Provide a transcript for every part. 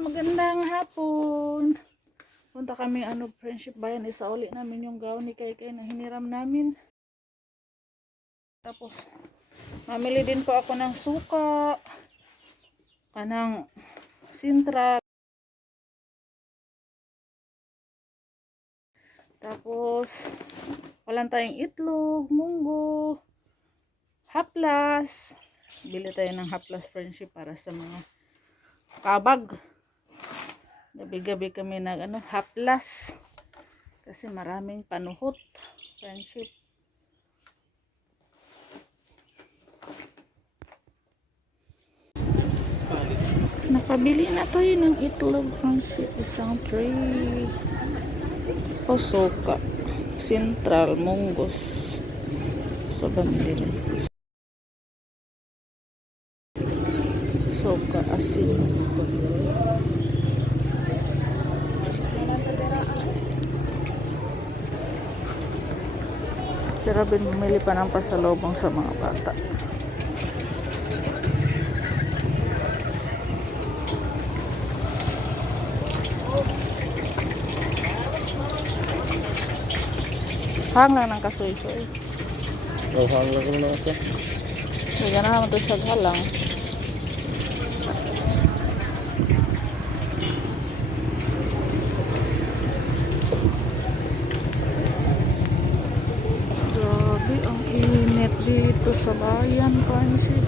magandang hapon. Punta kami Friendship Bayan. Isauli namin yung gown ni Kaykay na hiniram namin. Tapos mamili din po ako ng suka, kanang sintra. Tapos walang tayong itlog, munggo, haplas. Bili tayo ng haplas friendship para sa mga kabag. Gabi-gabi kami nag haplas kasi maraming panuhot friendship. Nakabili na tayo ng itlog friendship, isang tray. Posoka, sentral, munggos sa bandil. Soka, asin. Si Robin bumili pa ng pasalubong sa mga bata. Hang lang ng kasoy-soy. Oh, hang lang ko na ito. Hindi ka na naman ito sa halang. Grabe, ang init dito sa bayan, pansit.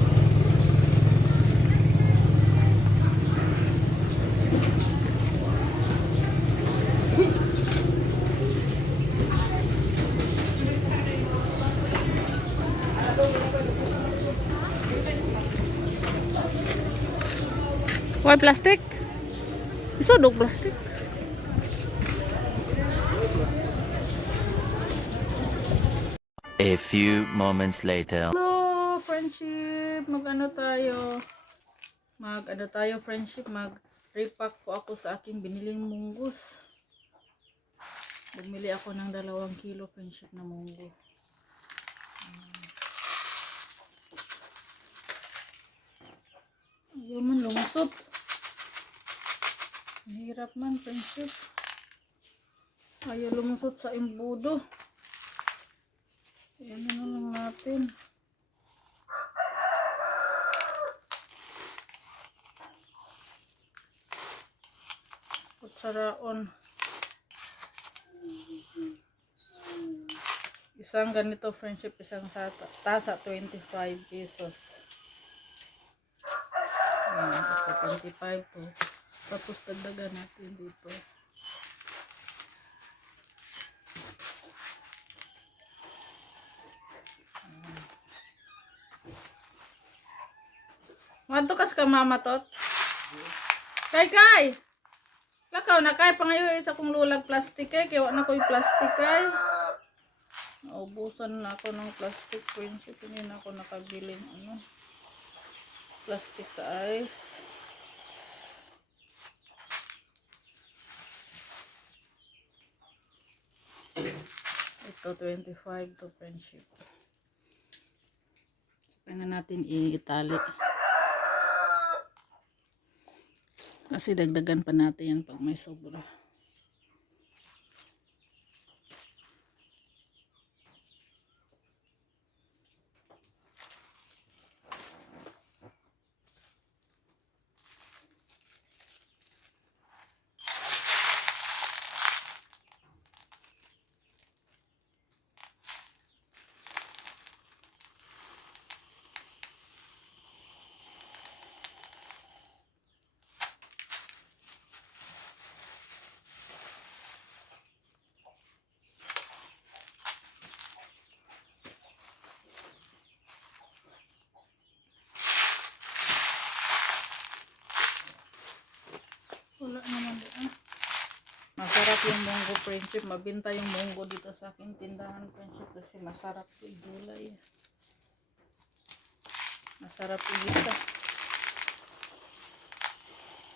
Why plastic? Isodog plastic. A few moments later. Hello, friendship. Mag-ano tayo? Mag-ano tayo, friendship? Mag-repack po ako sa aking biniling munggos. Bumili ako ng 2 kilo, friendship, na munggo. Ayaw man lumusot. Mahirap man, friendship. Ayaw lumusot sa imbudo. Ayan na lang natin. Kutsaraon. Isang ganito, friendship, isang tasa, 25 pesos. Ayan, 25 to. Tapos dagdagan natin dito. Wadto kas ka mama tot. Kay. Lakaw na kay pangayo isa kong lulag plastic kay wa na koy plastic kay. Naubusan na ako ng plastic friendship, hindi na ako nakabili ng plastic sa ice. Ito 25 to friendship. Kaya na natin i-itali. Kasi dagdagan pa natin yan pag may sobra. Wala naman doon. Masarap yung munggo friendship. Mabinta yung munggo dito sa aking tindahan friendship kasi masarap yung gulay. Masarap yung gita.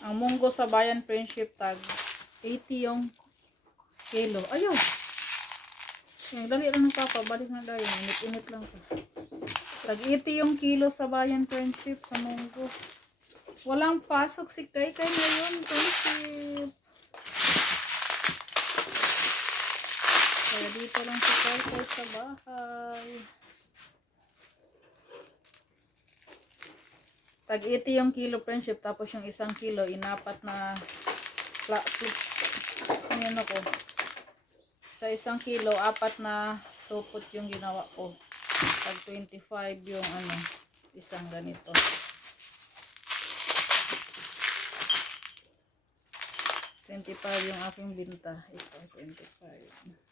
Ang munggo sa bayan friendship tag 80 yung kilo. Ayun! Dali lang ng papa. Balik na tayo. Init-init lang ko. Tag 80 yung kilo sa bayan friendship sa munggo. Walang pasok si Kai Kai ngayon, friendship. Kaya dito lang si Kai Kai sa bahay. Tag-80 yung kilo, friendship. Tapos yung 1 kilo, inapat na ano ko. Sa 1 kilo, 4 na supot yung ginawa ko. Tag 25 yung ano, isang ganito. 25 yung aking binta. Ito, 25.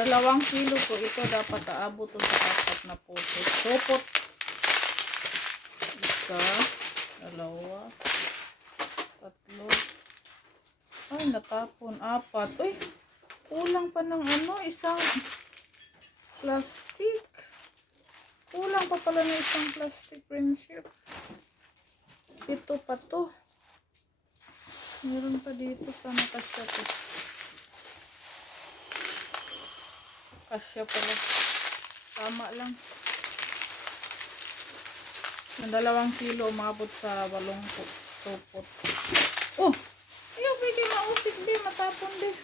Dalawang kilo po ito, dapat aabot to sa 4 na puso. Supot. Isa, dalawa, tatlo. Ay, natapon. 4. Uy, kulang pa ng ano, isang plastic. Kulang pa pala ng isang plastic, friendship. Ito pa to. Meron pa dito sa nakasya to. Kasya pala. Tama lang. Ng 2 kilo, umabot sa 8 supot. Oh! Ayaw, pwede mausik din. Matapon din.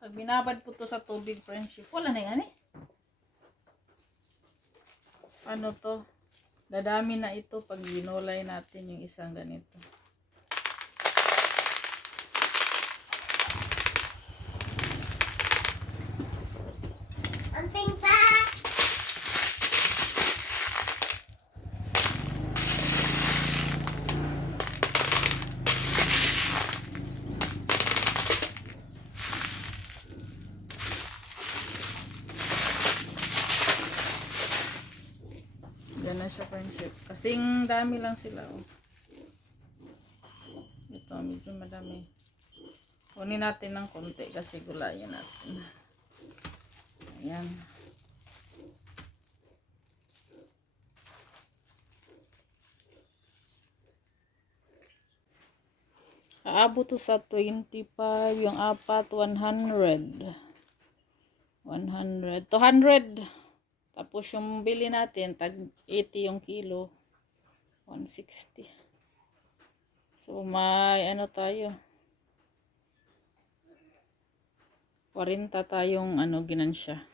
Pag binabad po to sa tubig, friendship, wala na yan eh. Ano to? Dadami na ito pag ginulay natin yung isang ganito. Amping pa! Ganun siya, friendship. Kasing dami lang sila. Oh. Ito, medyo madami. Kunin natin ng konti kasi gulayan natin. Ayan. Aabot to sa 25. Yung 4, 100. 100. 200. Tapos yung bili natin, tag 80 yung kilo. 160. So, may ano tayo. 40 tayong ano, ginansya.